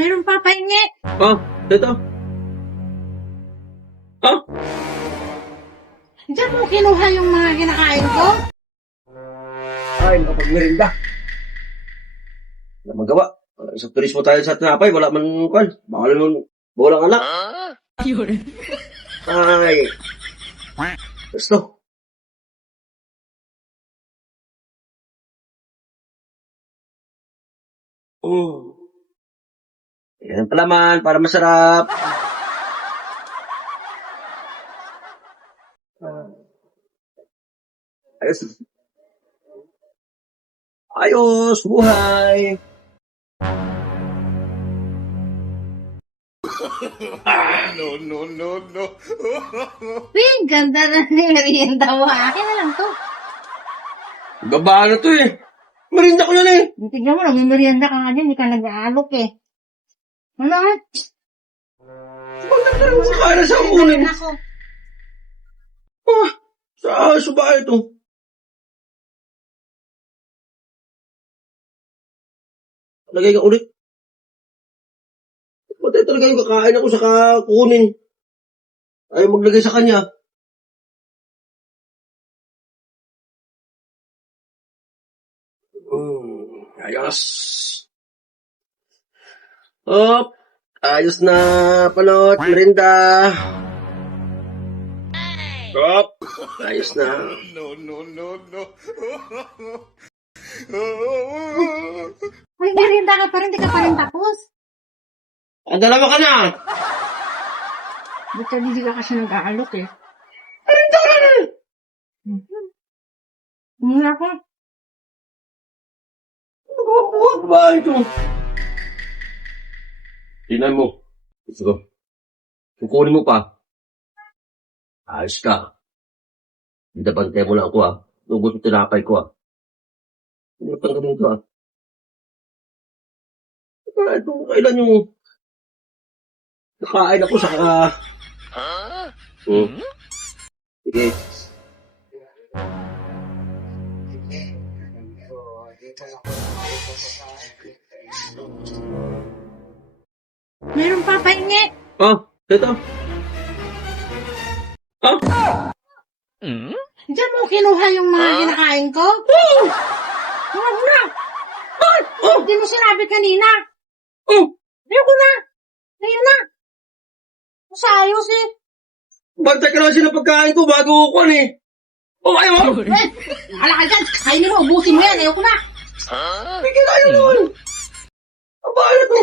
Meron pa pahingi. Oh, ito. Oh, Diyan mo kinuha yung mga kinakain ko? ay, nakapag-merinda. Wala magawa. Sa turismo tayo sa tinapay, wala man kwan. Bawal naman, walang anak. Ay. Gusto. Mm. Yan palaman, para masarap. Ayos. Ayos, buhay. Uy, ganda na ni merienda mo. Akin na lang to. Baba na to eh. Merinda ko yan eh. Tignan mo, nagmimerienda ka nga dyan. Hindi ka nag-aalok eh. Ano? Bakit ka naman kaya sa kunin? Ako. Ah, sa suba ito. Lagay ka ulit. Patay talaga yung kakain ako sa kukunin. Ayaw maglagay sa kanya. Ayos. Op, ayos na palot, merinda. Op, ayos na. May merienda ka pa rin. Di ka pa rin tapos. Ang dalawa ka na. Buta hindi ka kasi nag-aalok eh. Merinda ka na. Hindi ako. Huwag ba ito? Tingnan mo. Gusto ko. Kukunin mo pa. Ayos ka. Bintay mo lang ako ah. Lugos yung tinapay ko ah. Hindi mo tanggapin ito ah. Ito, kailan yung nakain ako sa Sige. Meron pa pahingi. Oh, ito. Oh, Diyan mo kinuha yung mga kinakain ko? Huwag na. Hindi mo sinabi kanina. oh. Ayoko na. Ngayon na. Masayos eh. Bantay ka naman sila pagkain ko bago ko eh. Oh, ayaw mo. Eh, wala ka dyan. Kainin mo, ubusin mo yan. Ayoko na. May kinain naman. Ang bahala to.